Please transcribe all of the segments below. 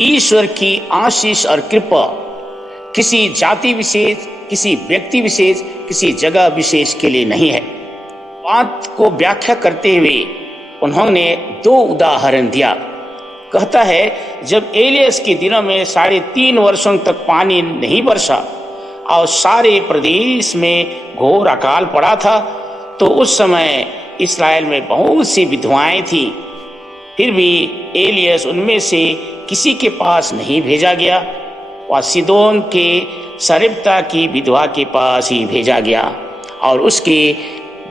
ईश्वर की आशीष और कृपा किसी जाति विशेष, किसी व्यक्ति विशेष, किसी जगह विशेष के लिए नहीं है। बात को व्याख्या करते हुए उन्होंने 2 उदाहरण दिया। कहता है, जब एलियस के दिनों में 3.5 वर्षों तक पानी नहीं बरसा और सारे प्रदेश में घोर अकाल पड़ा था, तो उस समय इस्राएल में बहुत सी विधवाएं थी। फिर भी एलियस उनमें से किसी के पास नहीं भेजा गया, वह सीदोन के सरेप्ता की विधवा के पास ही भेजा गया और उसके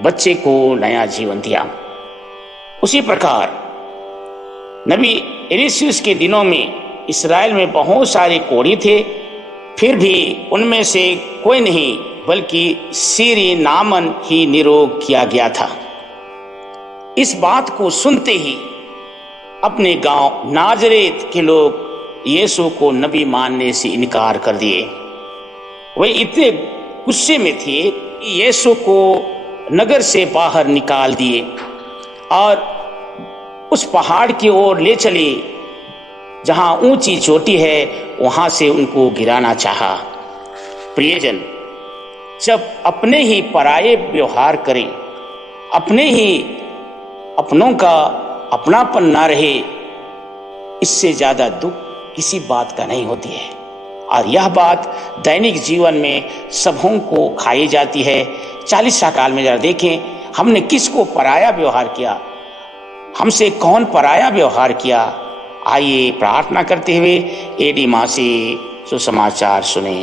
बच्चे को नया जीवन दिया। उसी प्रकार नबी एलियस के दिनों में इस्राएल में बहुत सारे कोढ़ी थे, फिर भी उनमें से कोई नहीं बल्कि सीरी नामन ही निरोग किया गया था। इस बात को सुनते ही अपने गांव नाजरेत के लोग यीशु को नबी मानने से इनकार कर दिए। वे इतने गुस्से में थे कि यीशु को नगर से बाहर निकाल दिए और उस पहाड़ की ओर ले चले जहां ऊंची चोटी है, वहां से उनको गिराना चाहा। प्रियजन, जब अपने ही पराये व्यवहार करें, अपने ही अपनों का अपनापन ना रहे, इससे ज्यादा दुख किसी बात का नहीं होती है। और यह बात दैनिक जीवन में सबों को खाई जाती है। 40 काल में जरा देखें, हमने किसको पराया व्यवहार किया, हमसे कौन पराया व्यवहार किया। आइए प्रार्थना करते हुए एडी माँ से सुसमाचार सुने।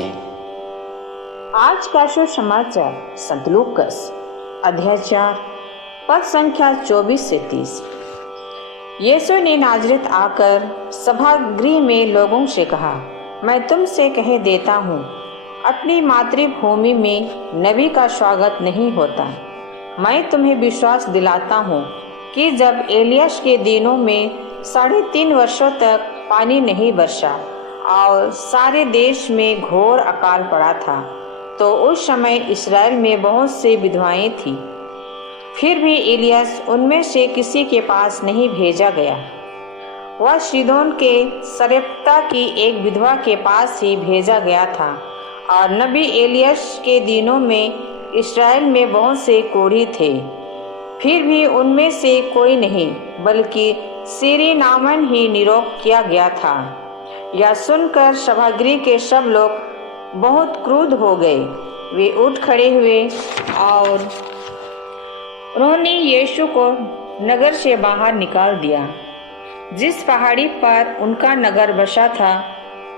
आज का सुसमाचार संत लूकास अध्याय 4 पद संख्या 24 से 30। यीशु ने नाजरेत आकर सभागृह में लोगों से कहा, मैं तुमसे कह देता हूँ, अपनी मातृभूमि में नबी का स्वागत नहीं होता। मैं तुम्हें विश्वास दिलाता हूँ कि जब एलियस के दिनों में 3.5 वर्षों तक पानी नहीं बरसा और सारे देश में घोर अकाल पड़ा था, तो उस समय इस्राएल में बहुत से विधवाएं थीं। फिर भी एलियस उनमें से किसी के पास नहीं भेजा गया। वह सीदोन के सरेप्ता की एक विधवा के पास ही भेजा गया था। और नबी एलियस के दिनों में इस्राएल में बहुत से कोढ़ी थे, फिर भी उनमें से कोई नहीं बल्कि सीरी नामन ही निरोग किया गया था। यह सुनकर सभागृह के सब लोग बहुत क्रुद्ध हो गए। वे उठ खड़े हुए और उन्होंने यीशु को नगर से बाहर निकाल दिया। जिस पहाड़ी पर उनका नगर बसा था,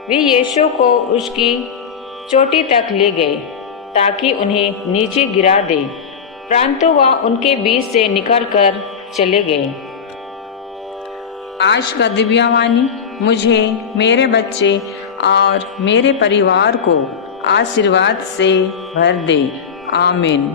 वे यीशु को उसकी चोटी तक ले गए ताकि उन्हें नीचे गिरा दे, परंतु वह उनके बीच से निकलकर चले गए। आज का दिव्यवाणी मुझे, मेरे बच्चे और मेरे परिवार को आशीर्वाद से भर दे। आमीन।